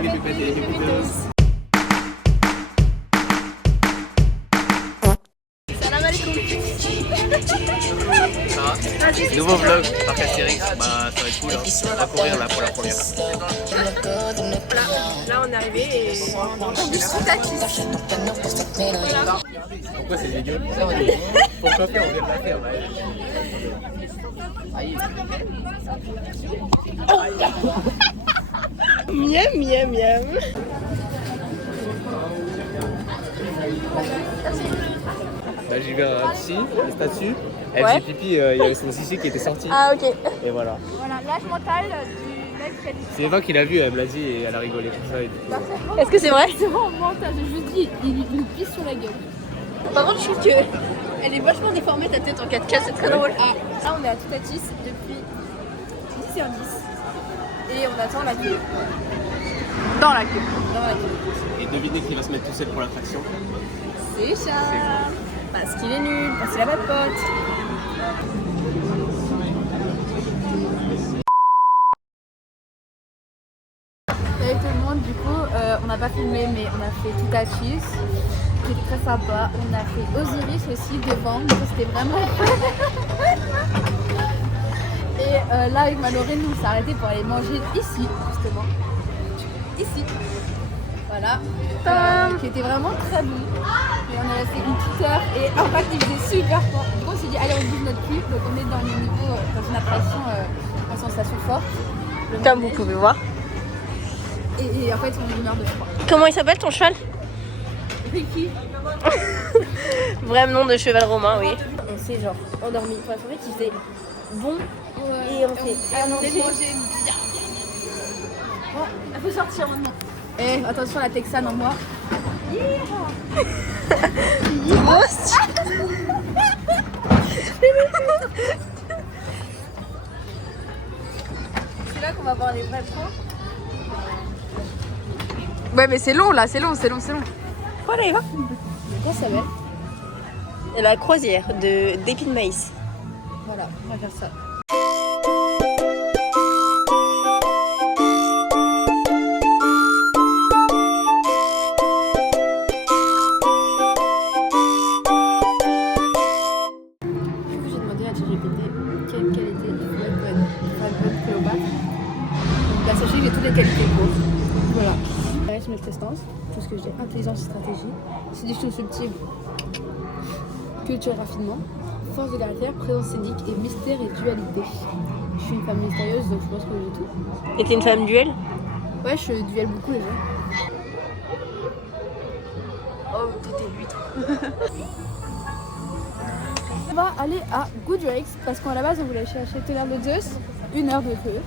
les pupettes et les pupettes. Salam alaikum. Nouveau vlog Parc Astérix, bah ça va être cool, hein. On va courir là pour la première. Voilà, là on est arrivé et on bus tout à kiss. Pourquoi c'est dégueu? Pourquoi faire? On vient de la faire, bah. Miam miam miam. Là j'ai vu un psy, une statue, elle faisait pipi, il y avait son sissi qui était sorti. Ah ok. Et voilà. Voilà, l'âge mental du mec qui a dit. C'est Eva qui l'a vu, elle me l'a dit et elle a rigolé pour ça. Et tout. Est-ce que c'est vrai? C'est vraiment mental, j'ai juste dit, il lui pisse sur la gueule. Par contre je trouve que elle est vachement déformée ta tête en 4K, c'est très drôle. Ah, là on est à Toutatis depuis 10h10 et on attend la queue. Dans la queue. Dans la queue. Et devinez qui va se mettre tout seul pour l'attraction. C'est Charles. Parce qu'il est nul, parce qu'il a pas de potes. Salut tout le monde, du coup, on n'a pas filmé, mais on a fait Toutatis, qui était très sympa. On a fait Osiris aussi devant, donc c'était vraiment fun. Et là, avec Malorine, nous on s'est arrêté pour aller manger ici, justement. Ici. Voilà. Qui était vraiment très bon. Et on est resté une petite heure et en fait il faisait super fort. Du coup on s'est dit allez on bouge notre cul. Donc on est dans les niveaux, dans une attraction en sensation forte. Comme vous pouvez voir. Et en fait on a une heure de froid. Comment il s'appelle ton cheval? Ricky. Vrai nom de cheval romain, oui. On s'est genre endormi. Enfin, en fait il faisait bon et on s'est allongé. Bon, il faut sortir maintenant. Eh, attention la Texane en moi. C'est là qu'on va voir les vrais pros. Ouais mais c'est long là, c'est long. Voilà Eva. Comment ça s'appelle? La croisière d'épines maïs. Voilà, on va faire ça. J'ai demandé à ChatGPT quelle qualité il faut être pour être bonne Cléopâtre. Donc là, sachez que j'ai toutes les qualités pour. Voilà. Charisme et prestance, tout ce que je dis, intelligence et stratégie, séduction subtile, culture et raffinement, force de caractère, présence scénique et mystère et dualité. Je suis une femme mystérieuse donc je pense que j'ai tout. Et t'es une femme duel? Ouais, je duel beaucoup les gens. Oh t'étais l'huître. On va aller à Goodreads parce qu'à la base on voulait chercher Tonnerre de Zeus, 1 heure de queue.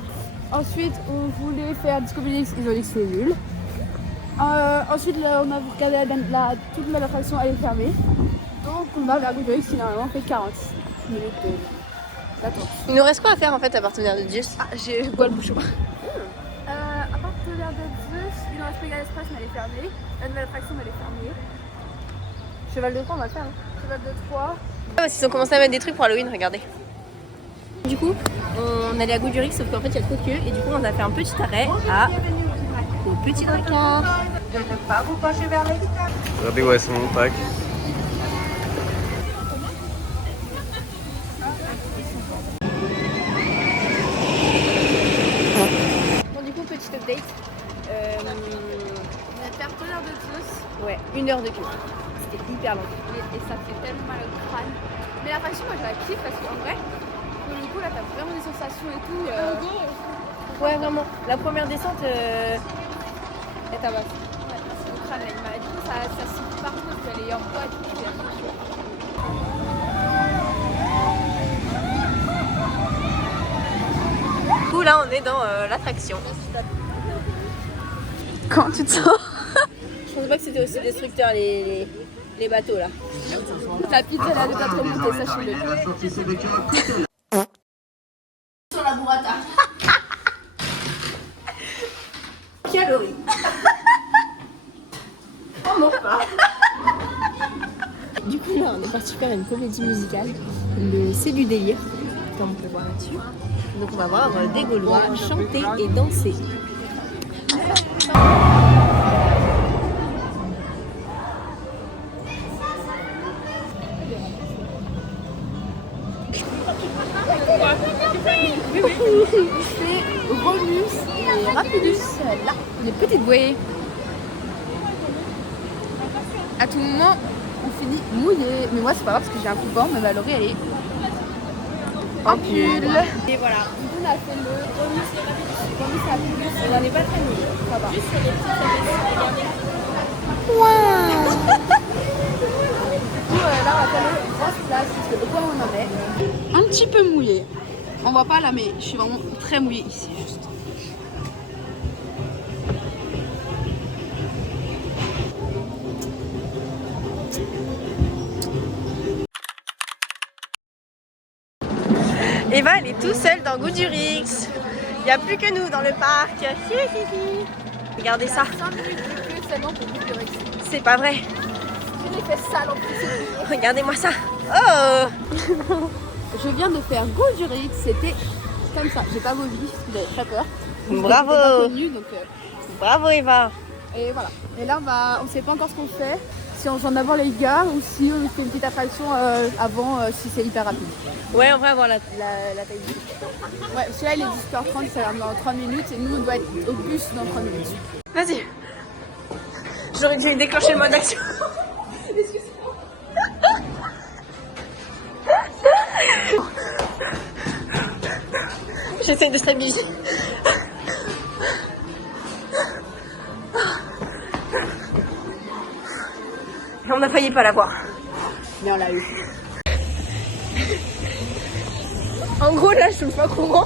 Ensuite on voulait faire Discobolix, ils ont dit que c'était nul. Ensuite là, on a regardé toute l'attraction, elle est fermée. Donc on va vers Goodreads qui normalement fait 40 minutes d'attente. Il nous reste quoi à faire en fait à partenaire de Zeus? Ah, j'ai bois le bouchon. À part Tonnerre de Zeus, il nous reste Pégal Express mais elle est fermée. La nouvelle attraction elle est fermée. Cheval de Troie on va le faire. Hein. Cheval de Troie. Parce qu'ils ont commencé à mettre des trucs pour Halloween, regardez. Du coup, on allait à Goodurix, sauf qu'en fait il y a trop de queue et du coup on a fait un petit arrêt au Petit Drakkar. De ne pas vous pencher vers les Regardez où elles sont, tac. Bon du coup petite update. On a fait Tonnerre de Zeus. Ouais, 1 heure de queue. C'était hyper long. Et ça fait tellement mal au crâne. Mais l'attraction moi je la kiffe parce qu'en vrai, pour le coup là t'as vraiment des sensations et tout. Ouais vraiment, la première descente... Et tabasse. Ouais, c'est le crâne là, il m'a dit ça souffle partout parce qu'elle est en bois et tout, c'est trop chaud. Du coup là on est dans l'attraction. Comment tu te sens? Je pensais pas que c'était aussi destructeur les bateaux là. La pizza elle a déjà trop monté, sachez-le. Sur la burrata. Calories. Oh mon pas. Du coup là on est parti faire une comédie musicale. C'est du délire, comme on peut voir là-dessus. Donc on va voir des Gaulois chanter et danser. là, les petites bouées. À tout moment, on finit mouillé. Mais moi, c'est pas grave parce que j'ai un coup de vent, mais Valérie, elle est en pull. Et voilà. On a fait le remis à plus. On n'en est pas très nuls. Ça va. Juste les petites regardez. Du coup, là, on va faire le grosse place parce que le point où on en est. Un petit peu mouillé. On voit pas là, mais je suis vraiment très mouillée ici, juste. Eva, elle est tout seule dans Goudurix. Il n'y a plus que nous dans le parc. Hi, hi, hi. Regardez ça. 5 minutes de queue seulement pour Goudurix. C'est pas vrai. Je l'ai fait sale en plus. Regardez-moi ça. Oh. Je viens de faire Goudurix, c'était comme ça. J'ai pas vomi, j'avais très peur. Bravo. C'était inconnu, donc, Bravo Eva. et voilà. Et là, on sait pas encore ce qu'on fait. Si on joue avant les gars ou si on fait une petite attraction avant, si c'est hyper rapide. Ouais, on va voir la taille du. Ouais, celui-là il est 10h30, ça va dans 3 minutes et nous on doit être au bus dans 3 minutes. Vas-y. J'aurais dû déclencher le mode action. J'essaie de stabiliser. Et on a failli pas l'avoir. Mais on l'a eu. En gros, là, je suis pas courant.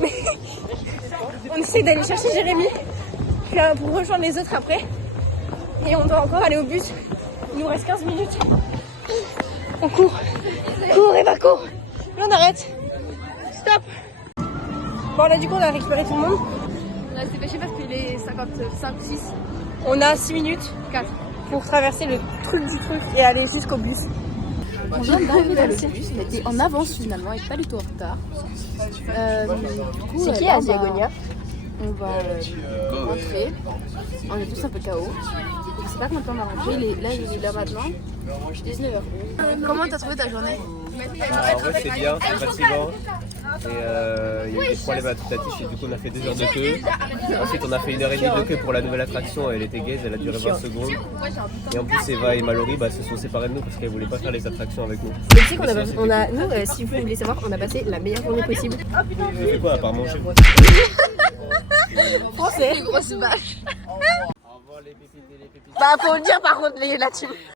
Mais on essaie d'aller chercher Jérémy pour rejoindre les autres après. Et on doit encore aller au bus. Il nous reste 15 minutes. On court. Cours, Eva, cours. Là, on arrête. Stop. Bon, là, du coup, on a récupéré tout le monde. On a dépêché parce qu'il est 55-6. On a 6 minutes 4. pour traverser le truc du truc et aller jusqu'au bus. On vient d'arriver dans le bus, on était en avance finalement et pas du tout en retard. Du coup, C'est qui là, Asiagonia? On va rentrer. On est tous un peu KO. Je sais pas combien de temps on va rentrer. Là, il est là maintenant. 19h. Comment t'as trouvé ta journée? En vrai, c'est bien, c'est fatigant. Et il y a eu des problèmes adaptatifs et du coup on a fait 2 heures de queue. Ensuite on a fait 1h30 de queue pour la nouvelle attraction, elle était gaze, elle a duré 20 secondes. Et en plus Eva et Mallory se sont séparés de nous parce qu'elles voulaient pas faire les attractions avec nous. Mais tu sais qu'on a, nous, si vous voulez savoir, on a passé la meilleure journée possible. Vous avez fait quoi à part manger? Français. Grosse vache. Au revoir les pépites et les pépites. Bah faut le dire par contre la team.